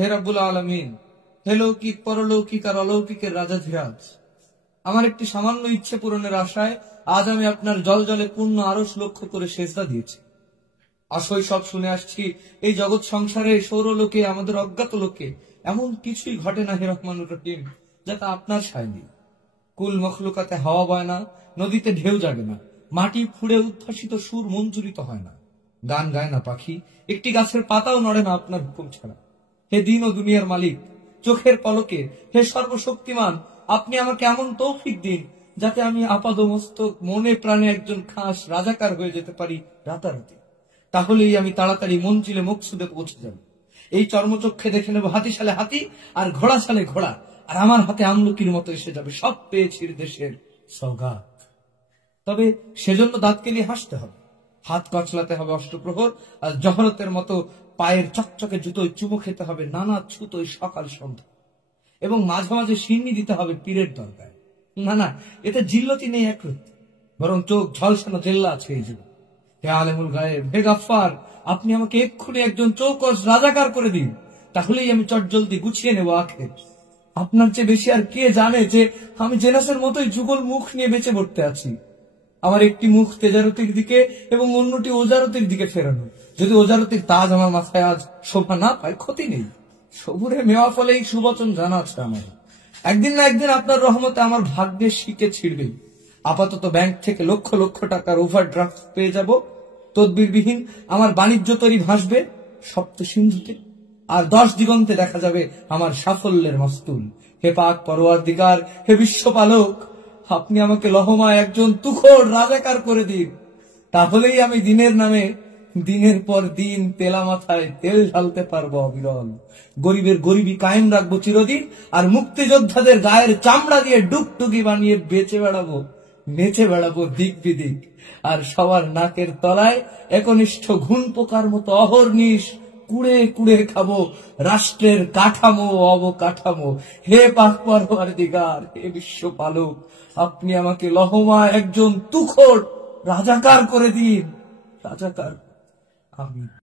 হে রব্বুল আলামিন, হে লৌকিক পরলৌকিক আর অলৌকিকের রাজাধিরাজ, আমার একটি সামান্য ইচ্ছে পূরণের আশায় আজ আমি আপনার জলজলে পূর্ণ আরশ লক্ষ্য করে সেজদা দিয়েছি। আসই সব শুনে আসছি, এই জগৎ সংসারে সৌরলোকে আমাদের অজ্ঞাত লোকে এমন কিছুই ঘটে না হে রহমানুর রহিম, যাতে আপনার সায় নেই। কুল মখলুকাতে হাওয়া বয় না, নদীতে ঢেউ জাগে না, মাটি ফুড়ে উদ্ভাসিত সুর মঞ্জুরিত হয় না, গান গায় না পাখি, একটি গাছের পাতাও নড়ে না আপনার হুকুম ছাড়া। হে দিন ও দুনিয়ার মালিক, চোখের পলকে, হে সর্বশক্তিমান, আপনি আমাকে এমন তৌফিক দিন যাতে আমি আপাদমস্তক মনে প্রাণে একজন খাস রাজাকার হয়ে যেতে পারি রাতারাতি। তাহলেই আমি তাড়াতাড়ি মঞ্জিলে মকসুদে পৌঁছে যাব। এই চর্মচক্ষে দেখে নেব হাতি সালে হাতি আর ঘোড়া সালে ঘোড়া, আর আমার হাতে আমলকির মতো এসে যাবে সব পেয়েছি দেশের সওগাত। তবে সেজন্য দাঁত কেলিয়ে হাসতে হবে, হাত কচলাতে হবে অষ্টপ্রহর, আর জহরতের মতো পায়ের চকচকে জুতোয় চুমু খেতে হবে নানা ছুতোয় সকাল সন্ধ্যা, এবং মাঝে মাঝে সিন্নি দিতে হবে পীরের দরকার। না না, এতে জিল্লতি নেই একরত্তি, বরং চোখ ঝলসানো জেল্লা আছে এই যুগে। হে আলেমুল গায়েব, হে গাফফার, আপনি আমাকে এক্ষুনি একজন চৌকস রাজাকার করে দিন, তাহলেই আমি চটজলদি গুছিয়ে নেব আখের। আপনার চেয়ে বেশি আর কে জানে যে আমি জেনাসের মতোই যুগল মুখ নিয়ে বেঁচে পড়তে আছি। আমার একটি মুখ তেজারতির দিকে এবং অন্যটি ওজারতির দিকে ফেরানো। যদি ওজারতির তাজ আমার মাথায় আজ শোভা না পায়, ক্ষতি নেই, সবুরে মেওয়া ফলে এই সুবচন জানা আছে আমার। একদিন না একদিন আপনার রহমতে আমার ভাগ্যের শিকে ছিড়বেই। আপাতত ব্যাংক থেকে লক্ষ লক্ষ টাকার ওভারড্রাফট পেয়ে যাব, তদবিরবিহীন আমার বাণিজ্য তরি ভাসবে সপ্ত সিন্ধুতে, আর 10 দিগন্তে দেখা যাবে আমার সাফল্যের মস্তুল। হে পাক পরওয়ারদিগার, হে বিশ্বপালক, আপনি আমাকে লহমায় একজন তুখোড় রাজাকার করে দিন, তাহলেই আমি দিনের নামে দিনের পর দিন তেলা মাথায় তেল ঢালতে পারবো অবিরল। গরিবের গরিবী কায়েম রাখবো চিরদিন, আর মুক্তিযোদ্ধাদের গায়ের চামড়া দিয়ে ডুগডুগি বানিয়ে বেঁচে বেড়াবো, নেচে বেড়াবো দিক বিদিক, আর সবার নাকের তলায় একনিষ্ঠ ঘুণ পোকার মতো অহর্নিশ কুড়ে কুড়ে খাবো রাষ্ট্রের কাঠামো অবকাঠামো। হে পাক পরওয়ারদিগার, হে বিশ্বপালক, আপনি আমাকে লহমা একজন তুখোড় রাজাকার করে দিন, রাজাকার। আমিন।